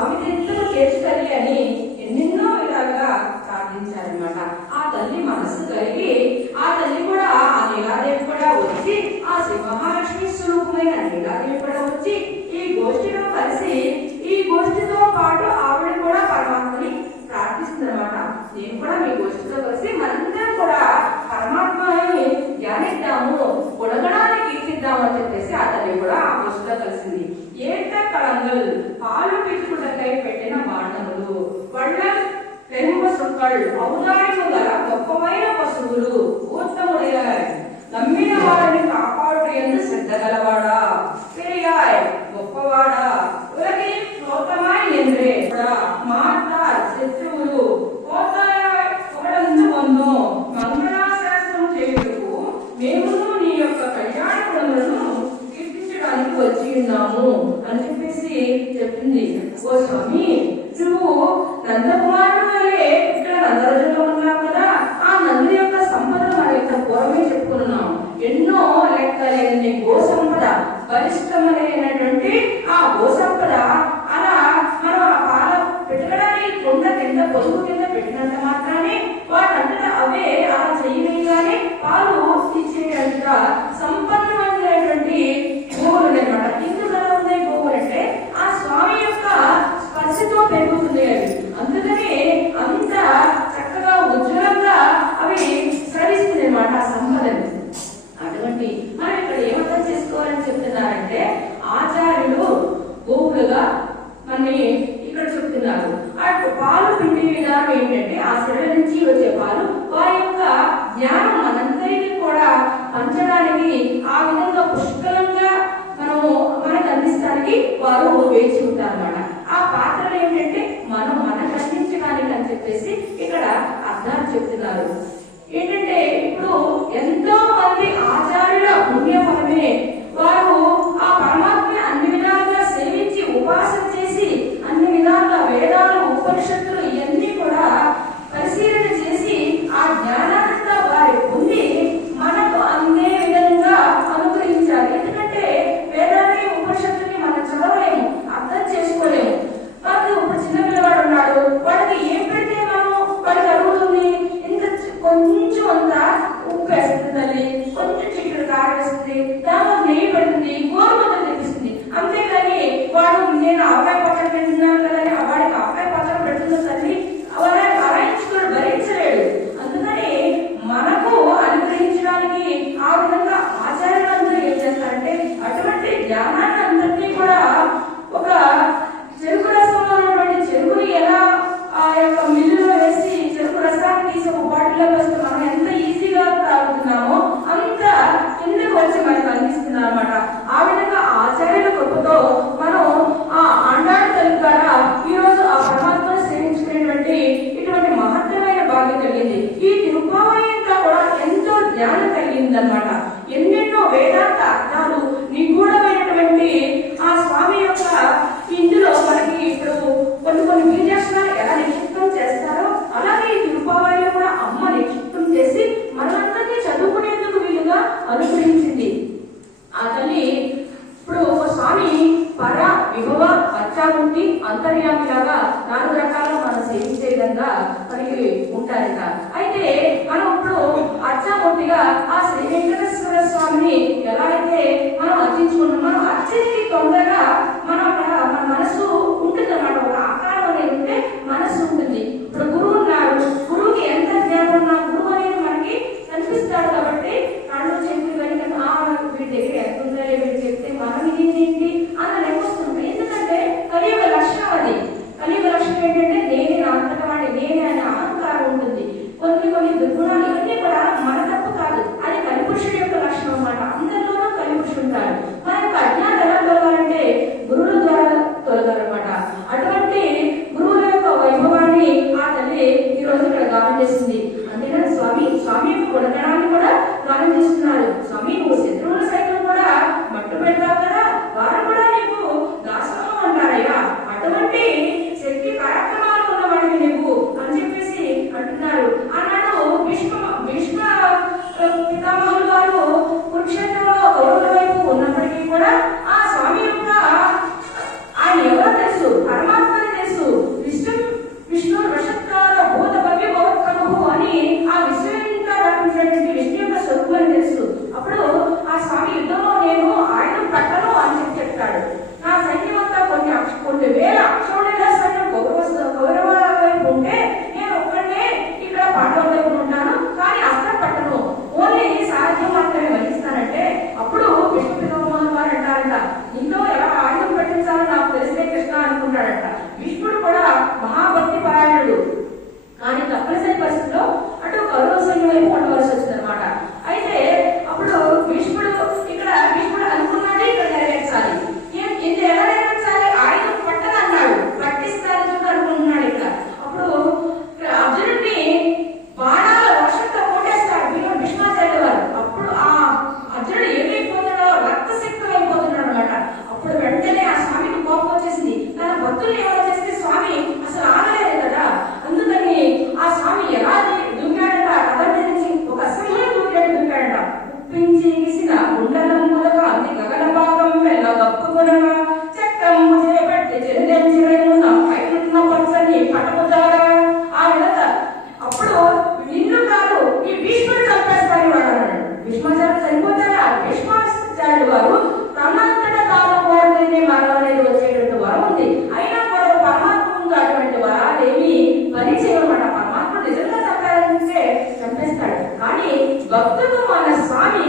స్వామి దగ్గర చేసి తల్లి అని ఎన్నెన్నో విధాలుగా ప్రార్థించారనమాట ఆ తల్లి మనసు కలిగి ఆ తల్లి కూడా ఆ లీలాదేవి కూడా వచ్చి ఆ శివ మహాలక్ష్మి స్వరూపమైన లీలాదేవి కూడా వచ్చి ఈ గోష్ఠిలో కలిసి ఈ గోష్ఠితో పాటు ఆవిడ కూడా పరమాత్మని ప్రార్థిస్తుందనమాట నేను కూడా మీ గోష్ఠితో కలిసి మనందరం కూడా పరమాత్మని ధ్యానిద్దాము ఒడగడానికి కీర్తిద్దాము అని చెప్పేసి ఆ తల్లి కూడా ఆ గోష్ఠిలో కలిసింది. ఏంటంటే சுக்கரங்கள் பாலு பிடிக்குள்ள கை పెట్టిన బాణములు వళ్ళ పెంప సుక్కల్ ఔదార్యము గల గొప్పమైన పశువులు ఊత్తముడయ్యాయి నమ్మిన వారిని కాపాడు ఎందు శ్రద్ధ గలవాడా? చేస్తున్నాము అని చెప్పేసి చెప్పింది. ఓ స్వామి నువ్వు నందకుమారుడు వలే ఇక్కడ నందరజంలో ఉన్నావు కదా ఆ నంది యొక్క సంపద మన యొక్క పూర్వమే చెప్పుకున్నాము ఎన్నో లెక్కలేని గో సంపద బలిష్టమైనటువంటి ఆ గో సంపద పంచడానికి ఆ విధంగా పుష్కలంగా మనము మనకు అందిస్తానికి వారు వేచి ఉంటారు ఆ పాత్రలు ఏంటంటే మనం మనకు అందించడానికి అని చెప్పేసి ఇక్కడ అర్థాలు చెప్తున్నారు. ఏంటంటే ఇప్పుడు ఎంతో అంతర్యామిలాగా నాలుగు రకాల మనం సేవించే విధంగా మనకి ఉంటారట. అయితే మనం ఇప్పుడు అచ్చాబొట్టిగా ఆ శ్రీ వెంకటేశ్వర స్వామిని ఎలా అయితే మనం అర్చించుకున్నాం మనం అర్చనకి తొందరగా మన మన మనసు ఉంటుంది అన్నమాట ఒక ఆకారం అనేది ఉంటే మనసు ఉంటుంది. ఇప్పుడు గురువు ಪಾಠವನ್ನು பக்தகமான சாமி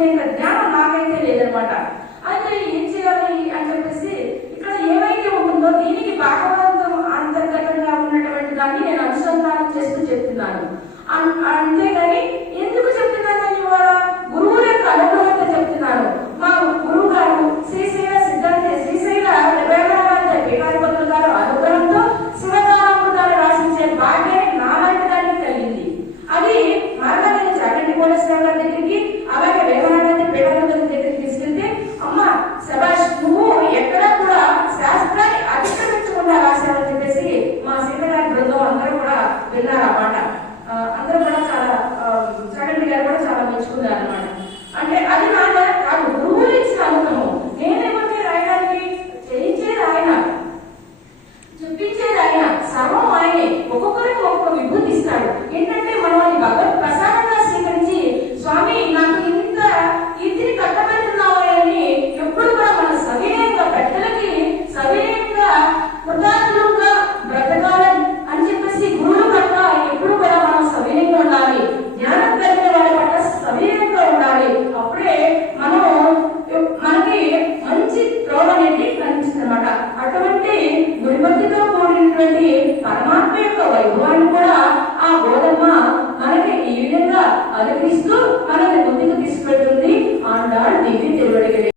చేసేంత జ్ఞానం నాకైతే లేదనమాట. అయితే ఏం చేయాలి అని చెప్పేసి ఇక్కడ ఏమైతే ఉంటుందో దీనికి భాగవతం అంతర్గతంగా ఉన్నటువంటి దాన్ని నేను అనుసంధానం చేస్తూ చెప్తున్నాను. అంటే